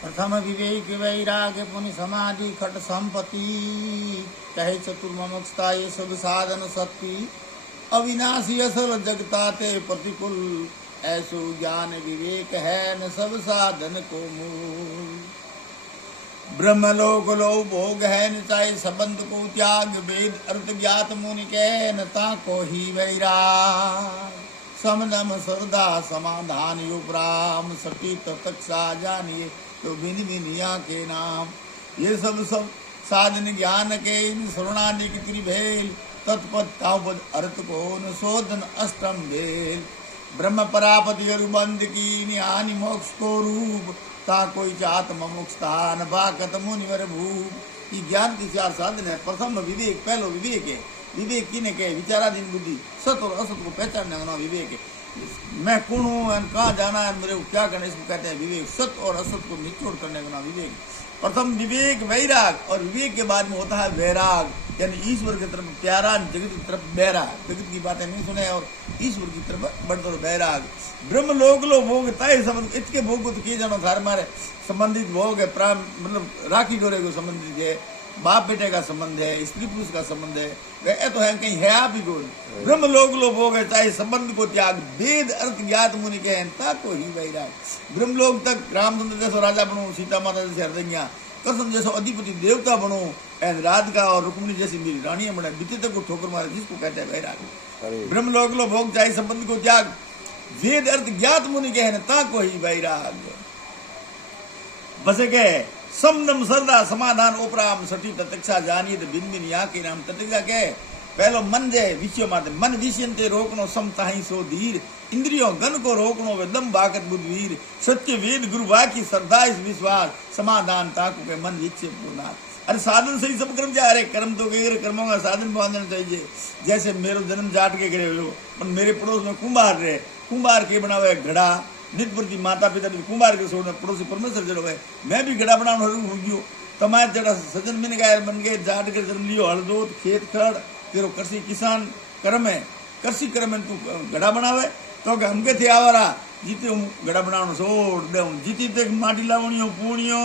प्रथम विवेक वैराग्य पुनि समाधि खट संपत्ति कहे चतुर्मुक्ता ये सब साधन शक्ति अविनाशी असल जगता ते प्रतिकूल ऐसो ज्ञान विवेक है न सब साधन को मूल ब्रह्मलोक लो भोग है न चाहे संबंध को त्याग वेद अर्थ ज्ञात मुनि के न ता को ही वैराग समदम श्रद्धा समाधान युपराम सती तत्सा जानिए तो बिन बिनिया के नाम ये सब साधन ज्ञान के इन श्रवणादि की त्रिभेल तत्पद अर्थ को न शोधन अष्टम भेल ब्रह्म परापति अनुबंध की निहानि मोक्ष को रूप ता कोई आत्म मोक्ष स्थान बाकत मुनिवर भूप ये ज्ञान के चार साधन है। प्रथम विवेक पहलो विवेक है। विवेक किने के विचाराधीन बुद्धि सत और असत को पहचानने वाला विवेक है। मैं कौन हूँ कहाँ जाना है मेरे को क्या करना इसको कहते हैं विवेक। सत और असत को निचोड़ करने वाला विवेक। प्रथम विवेक वैराग और विवेक के बाद में होता है वैराग यानी ईश्वर की तरफ प्यारा जगत की तरफ बैराग। जगत की बातें नहीं सुने और ईश्वर की तरफ बढ़ते बैराग। ब्रह्म लोक लो भोग तय संबंध इसके भोग को तो किए जाना था हमारे संबंधित भोग है प्राण मतलब राखी डोरे को संबंधित है बाप बेटे का संबंध है स्त्री पुरुष का संबंध है वह तो है कहीं है आप ही गोल ब्रह्म लोक लो भोग है चाहे संबंध को त्याग वेद अर्थ ज्ञात मुनि के को ही वैराग। ब्रह्मलोक तक रामचंद्र जैसा राजा बनो सीता माता जैसे हरदैया कृष्ण जैसा अधिपति देवता बनो एंड राधिका और रुक्मिणी जैसी मेरी रानियां बने बीते तक को ठोकर मारे जिसको कहते हैं वैराग। ब्रह्मलोक लो भोग चाहे संबंध को त्याग वेद अर्थ ज्ञात मुनि के को ही वैराग। बसे के समदम श्रद्धा समाधान उपराम सटी तत्क्षा जानिए बिन बिन या के नाम तत्क्षा के पहलो मन जे विषय माते मन विषय ते रोकनो समताही सो धीर इंद्रियों गण को रोकनो वेदम बाकत बुद्धवीर सत्य वेद गुरु वाक्य श्रद्धा इस विश्वास समाधान ताकु के मन विक्षेप पूर्णा। अरे साधन सही सब कर्म जा रहे कर्म तो के कर्मों का साधन बांधना चाहिए। जैसे मेरे जन्म जाट के करे हो पर मेरे पड़ोस में कुम्हार रहे कुम्हार के बनावे घड़ा नित प्रति माता पिता भी कुम्हार के छोड़ने पड़ोसी परमेश्वर जड़ो है मैं भी घड़ा बनाना हो गयो तमारे जड़ा सजन मिन गए बन गए जाट के जन्म लियो हलदोत खेत खड़ तेरो कृषि किसान कर्म है कृषि कर्म में तू घड़ा बनावे तो हमके थे आवारा जीते हूँ घड़ा बनाना छोड़ दे जीती तक माटी लावणियो पूणियो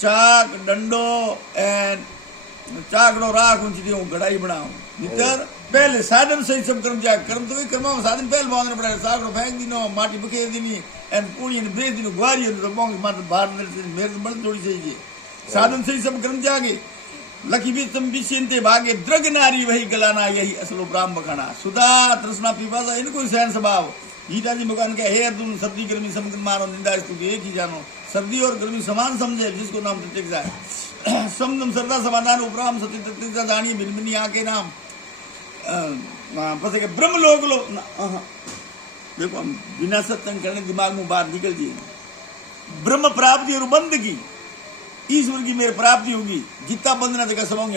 चाक डंडो एंड चाकड़ो राख जीते हूँ घड़ा ही बनाऊ नितर पहले साधन सही सब कर्म जाए कर्म तो कर्म साधन पहले बांधने पड़े साकड़ो फेंक दिनो माटी बखेर दिनी एंड पूरी बेच दिनो गुआरी तो बोंग मात्र बाहर मेरे तो बड़ी थोड़ी चाहिए साधन सही सब कर्म जागे लकी भी तुम विषयते भागे द्रग नारी वही गलाना यही असलो ब्राह्म बखाना सुधा तृष्णा पिपासा इनको सहन स्वभाव गीता जी भगवान के हे तुम सर्दी गर्मी समग्र मारो निंदा स्तुति एक ही जानो सर्दी और गर्मी समान समझे जिसको नाम तत्क्षा है समदम श्रद्धा समाधान उपराम सत्य तत्क्षा जानिए भिन्न भिन्न यहाँ के नाम पता ब्रह्म लोक लो देखो हम बिना सत्संग करने दिमाग में बात निकल जाए ब्रह्म प्राप्ति और बंद की ईश्वर की मेरे प्राप्ति होगी जितना बंधना जगह सब होगी